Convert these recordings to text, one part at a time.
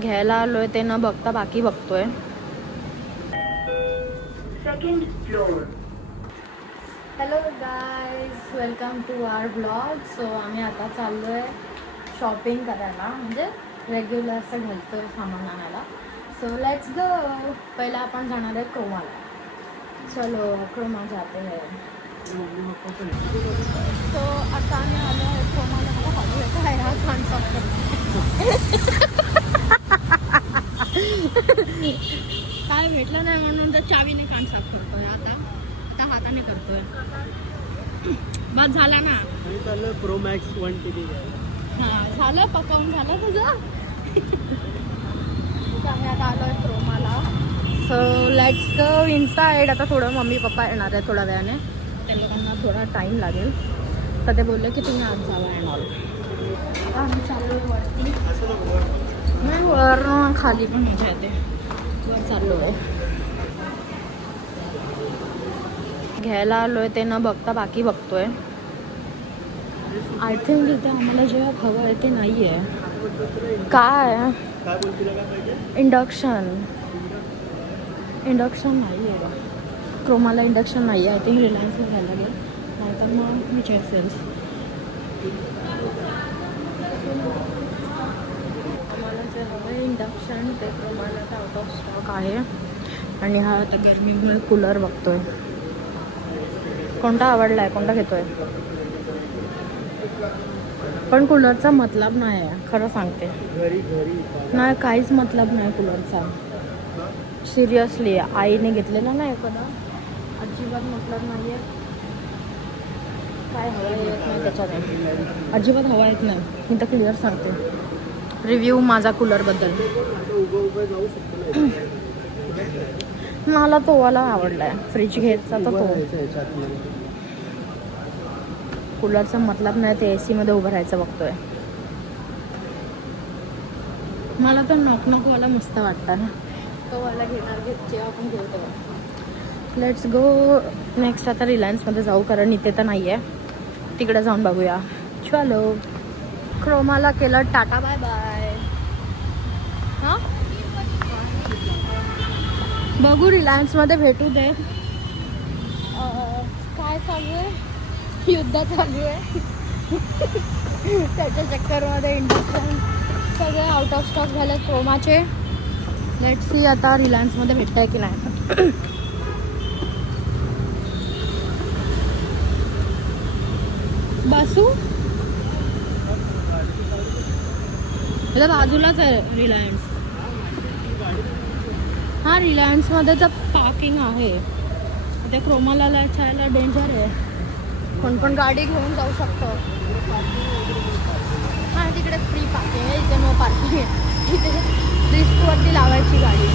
घ्यायला आलोय ते न बघता बाकी बघतोय. Second floor. Hello guys, welcome to our blog. So आम्ही आता चाललो आहे शॉपिंग करायला, म्हणजे रेग्युलर असं घरचं सामान आणायला. सो लेट्स गो. पहिला आपण जाणार आहे क्रोमाला. चलो क्रोमा जाते हैं. सो आता आम्ही आलो आहे क्रोमाला. मला हॉल येतं आहे हा खान साफ काय भेटलं नाही म्हणून तर चावीने कान साफ करतोय. आता हाताने करतोय. बस झाला ना. चाललं प्रो मॅक्स 1 TB. हां झालं, पकावून झालं तुझं. आम्ही आता आलो आहे क्रोमाला. So let's go inside. आता थोडं मम्मी पप्पा येणार आहे थोड्या वेळाने. त्या लोकांना थोडा टाईम लागेल, तर ते बोलले की तुम्ही आज जावा अँड ऑल. आता आम्ही चाललो वरती. मी वर खाली पण मजा येते. वर चाललो आहे. घ्यायला आलोय ते न बघता बाकी बघतोय. आय थिंक इथे आम्हाला जे हवं आहे ते नाही आहे. काय इंडक्शन नाही आहे क्रोमाला. इंडक्शन नाही आहे. आय थिंक रिलायन्सला घ्यायला लागेल, नाही तर मग मी सेल्स. आम्हाला जे हवं आहे इंडक्शन ते क्रोमाला तर आउट ऑफ स्टॉक आहे. आणि हा आता गरमीमुळे कूलर बघतोय. कोणता आवडला आहे, कोणता घेतोय. पण कूलरचा मतलब नाही आहे, खरं सांगते. नाही, काहीच मतलब नाही कूलरचा. सिरियसली आईने घेतलेला नाही एखादा, अजिबात मतलब नाही आहे. काय हवा येत नाही त्याच्याने, अजिबात हवा येत नाही. मी तर क्लिअर सांगते रिव्ह्यू माझा कूलरबद्दल. मला तो वाला आवडला आहे, फ्रीज घ्यायचा तर तो. कूलरचा मतलब नाही, ते AC मध्ये उभं राहायचं बघतोय. मला तर नॉकवाला मस्त वाटतं ना, तो वाला घेणार जेव्हा आपण घेऊ तेव्हा. Let's go next. आता रिलायन्समध्ये जाऊ, कारण इथे तर नाही आहे. तिकडे जाऊन बघूया. चलो क्रोमाला केलं टाटा बाय बाय. हां बघू, रिलायन्समध्ये भेटू दे. काय चालू आहे, युद्ध चालू आहे. त्याच्या चक्करमध्ये इंडक्शन सगळे आउट ऑफ स्टॉक झाले क्रोमाचे. लेट्स सी आता रिलायन्समध्ये भेटत आहे की नाही. बसू इथं बाजूलाच आहे रिलायन्स. हां रिलायन्समध्ये तर पार्किंग आहे. ते क्रोमाला जायला डेंजर आहे. कोण पण गाडी घेऊन जाऊ शकतो. हां तिकडे फ्री पार्किंग आहे, इथे नो पार्किंग आहे. इथे रिस्कवरती लावायची गाडी.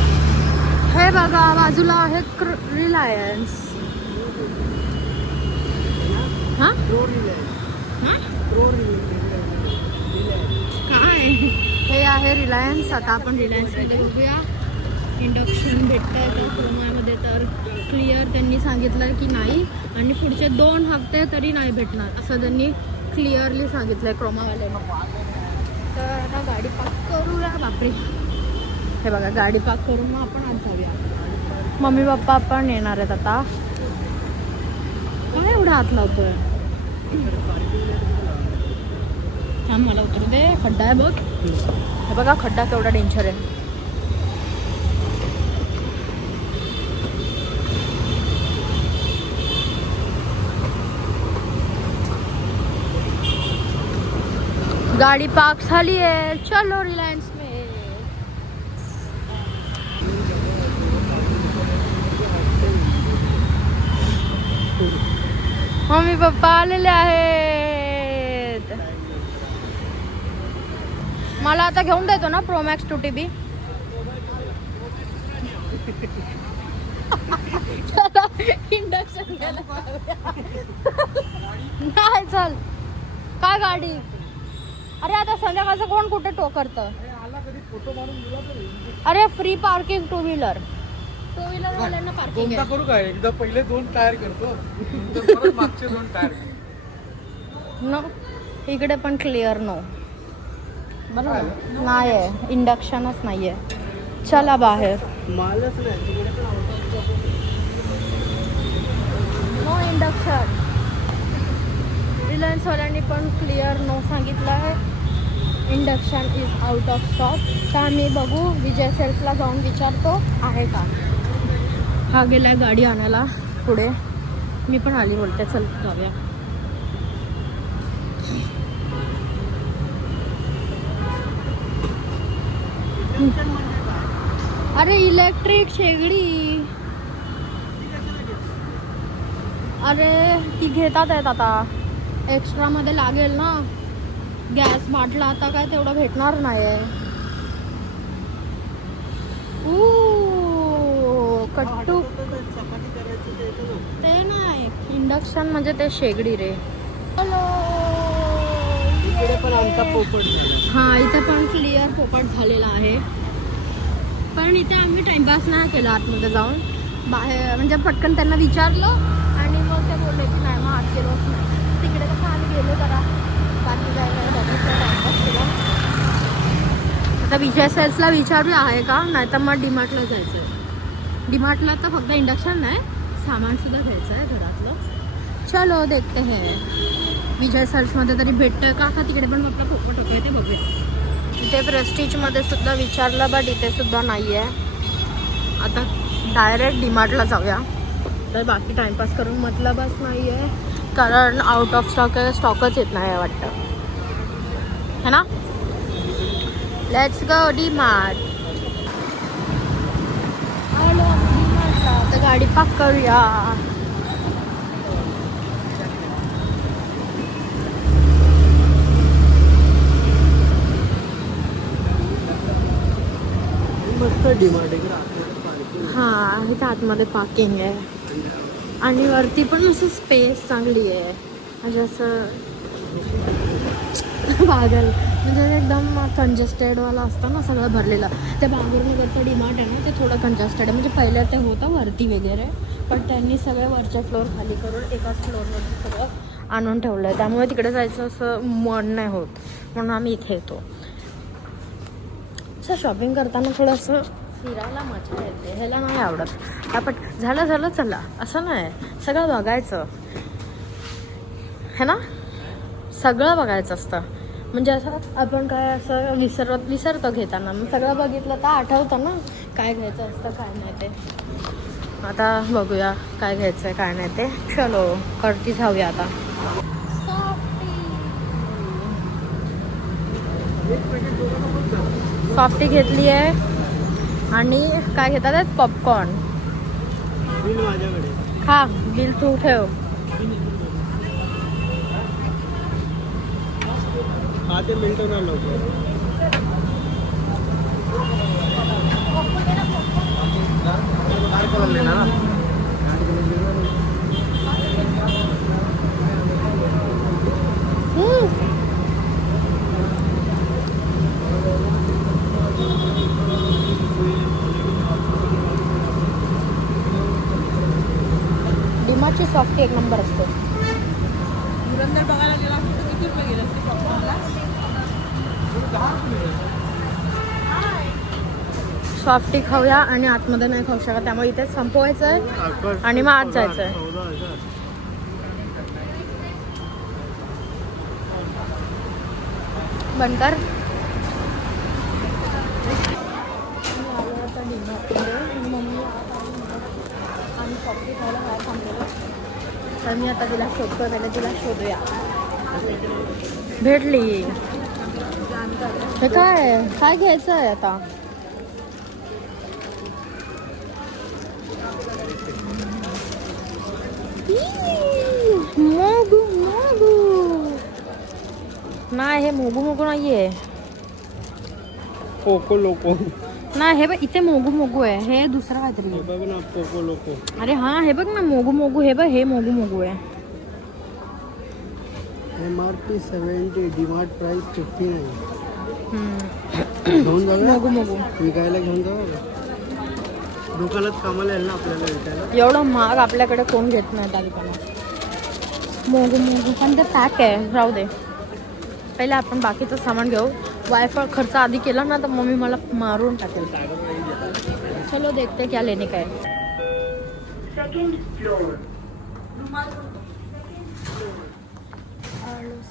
हे बघा बाजूला आहे रिलायन्स. हां हां काय हे आहे रिलायन्स. आता आपण रिलायन्समध्ये बघूया इंडक्शन भेटतं आहे का क्रोमामध्ये. तर क्लिअर त्यांनी सांगितलं की नाही, आणि पुढचे 2 हफ्ते तरी नाही भेटणार असं त्यांनी क्लिअरली सांगितलं आहे क्रोमावाल्यानं. तर आता गाडी पार्क करूया. बापरे, हे बघा गाडी पार्क करून मग आपण आज जाऊया. मम्मी पप्पा पण येणार आहेत आता. काय एवढा हात लावतोय. हा मला उतरू दे, खड्डा आहे बघ. हे बघा खड्डा केवढा डेंजर आहे. गाड़ी पार्क खाली है. चलो रिलायन्स में. मम्मी पप्पा आलेले आहेत. मला आता घेऊन देतो ना प्रो मॅक्स 2 TB. इंडक्शन घ्यायला नाही. चल काय गाडी. अरे आता संध्याकाळचं कोण कुठे टो करतं. अरे फ्री पार्किंग 2 व्हीलर वाल्यांना पार्किंग आहे. करू काय, एकदा पहिले 2 टायर करतो, परत मागचे 2 टायर. नो इकडे पण क्लिअर नो. बरोबर नाही आहे, इंडक्शनच नाही आहे. चला बाहेर. मालच नाही तिकडे पण out of stock. No induction. रिलायन्सवाल्यांनी पण क्लिअर नो सांगितलं आहे, induction is out of stock. तर आम्ही बघू, विजय सेल्सला जाऊन विचारतो आहे का. हा गेलाय गाडी आणायला पुढे, मी पण आली बोलते चल जाऊया. अरे इलेक्ट्रिक शेगडी, अरे ती घेतात आहेत आता, एक्स्ट्रामध्ये लागेल ना. गॅस बाटला आता काय तेवढं भेटणार नाही आहे. कट्टू चपाती करायचं ते येतं ना. ते नाही, इंडक्शन म्हणजे ते शेगडी रे. हॅलो. इकडे पण आमचा पोपट झाला. हां इथं पण क्लिअर पोपट झालेला आहे. पण इथे आम्ही टाइमपास नाही केला, आतमध्ये जाऊन बाहेर म्हणजे पटकन त्यांना विचारलं आणि मग ते बोलले की नाही, मग आत गेलोच नाही. तिकडे कसं आम्ही गेलो जरा बाकी जायला बघितलं, टाइमपास केला. आता विजय सेल्सला विचारूया आहे का, नाही तर मग डीमार्टला जायचं आहे. डीमार्टला तर फक्त इंडक्शन नाही, सामानसुद्धा घ्यायचं आहे घरातलं. चलो देखते है विजय सेल्समध्ये तरी भेटतं का तिकडे पण फक्त पोपट होतं ते बघूया. इथे प्रेस्टीजमध्ये सुद्धा विचारलं बट इथे सुद्धा नाही आहे. आता डायरेक्ट डीमार्टला जाऊया, तर बाकी टाइमपास करून मतलबच नाही आहे, कारण आउट ऑफ स्टॉक आहे, स्टॉकच येत नाही आहे वाटतं है ना. Let's go DMart. हॅलो डीमार्टला, तर गाडी पाक करूया. मस्त डिमांड आहे. हां इथं आतमध्ये पार्किंग आहे आणि वरती पण असं स्पेस चांगली आहे, म्हणजे असं पागल म्हणजे एकदम कंजेस्टेडवाला असतं ना सगळं भरलेलं. ते बांगूरनगरचं डीमार्ट आहे ना, ते थोडं कंजेस्टेड आहे. म्हणजे पहिलं ते होतं वरती वगैरे, पण त्यांनी सगळे वरचे फ्लोअर खाली करून एकाच फ्लोअरवरती सगळं आणून ठेवलं आहे. त्यामुळे तिकडे जायचं असं मन नाही होत, म्हणून आम्ही इथे येतो. असं शॉपिंग करताना थोडंसं फिरायला मजा येते, ह्याला नाही आवडत. आपण झालं चला असं नाही, सगळं बघायचं है ना, सगळं बघायचं असतं. म्हणजे असं आपण काय असं विसरतो घेताना, मग सगळं बघितलं तर आठवतं ना काय घ्यायचं असतं काय नाही ते. आता बघूया काय घ्यायचं आहे काय नाही ते. चलो करती जाऊया आता. सॉफ्टी घेतली आहे आणि काय घेतात आहेत पॉपकॉर्न. बिल माझ्याकडे. खा, बिल तू ठेव. हा ते मिळतो ना लवकर. डिमार्टची सॉफ्टी एक नंबर असते. धुरंधर बघायला गेला असतो तर किती रुपये गेले असते पॉपकॉर्नला? सॉफ्टी खाऊया आणि आतमध्ये नाही खाऊ शकत, त्यामुळे इथेच संपवायचं आहे आणि मग आत जायचं आहे. बंद कर. आणि सॉफ्टी खायला काय थांबलेलं, तर मी आता तिला शोधतो, पहिले तिला शोधूया. भेटली. हे काय काय घ्यायचं आहे आता. मोगू मोगू नाही, हे मोगू नाहीये. पोको लोको नाही, हे बघ इथे मोगू आहे, हे दुसरं काहीतरी. बघ ना पोको लोको. अरे हां हे बघ ना मोगू, हे बघ हे मोगू आहे. MRP 70, DMart price 59. घेऊन जाऊया मोगू विकायला, घेऊन जाऊ दुकानात कामाला येईल ना आपल्याला विकायला. एवढं महाग आपल्याकडे कोण घेत नाही त्या दुकानात. मोगू पण ते पॅक आहे, राहू दे. पहिले आपण बाकीचं सामान घेऊ. वायफाय खर्च आधी केला ना तर मम्मी मला मारून टाकेल. चलो देखते क्या लेने का है. Second floor.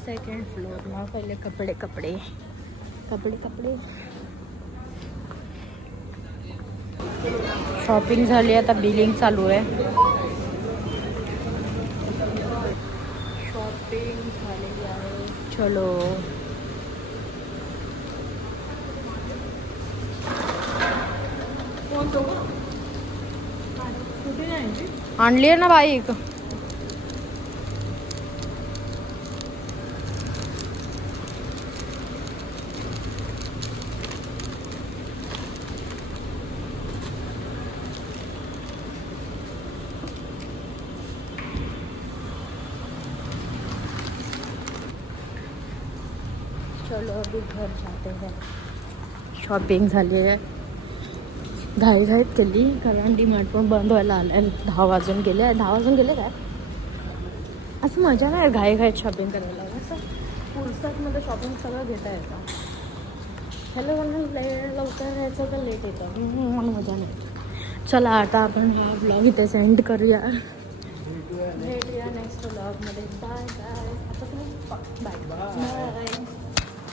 Second floor. मग पहिले कपडे कपडे कपडे कपडे. शॉपिंग झाली, आता बिलिंग चालू आहे. शॉपिंग झालेली आहे. चलो आणली आहे ना बाईक. चलो अभी घर जाते हैं. शॉपिंग झाली आहे. घाईघाईत केली कारण डीमार्ट पण बंद व्हायला आलं आहे. 10 वाजून गेले. 10 वाजून गेले काय असं मजा नाही घाईघाईत शॉपिंग करायला. असं फुर्सतमध्ये शॉपिंग सगळं घेता येतं. ह्याला लवकर यायचं तर लेट येतं. मला मजा नाही. चला आता आपण हा ब्लॉग इथे सेंड करूया. भेटूया नेक्स्ट ब्लॉगमध्ये. Bye bye. आता तुम्ही बाय बाय.